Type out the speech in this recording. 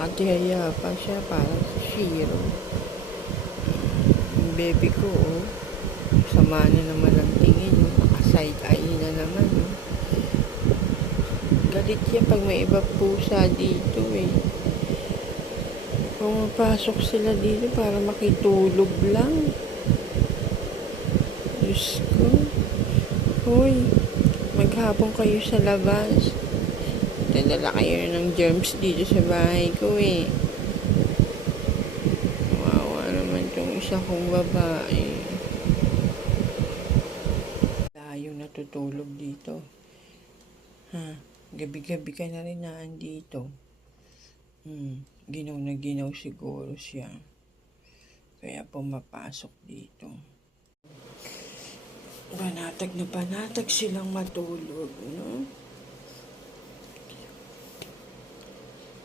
nakatihaya pa siya parang si Shiro. Yung baby ko, oh. Sama na naman ang tingin, oh. Nakaside eye na naman, oh. Galit yan pag may iba pusa dito, eh. Pumapasok sila dito para makitulog lang. Diyos ko. Hoy, maghapon kayo sa labas. Dadala kayo ng germs dito sa bahay ko, eh. Kawawa naman tong isa kong babae. Layo natutulog dito. Ha? Gabi-gabi ka na rin naandito. Ginaw na ginaw siguro siya. Kaya pumapasok dito. Banatag na banatag silang matulog, no?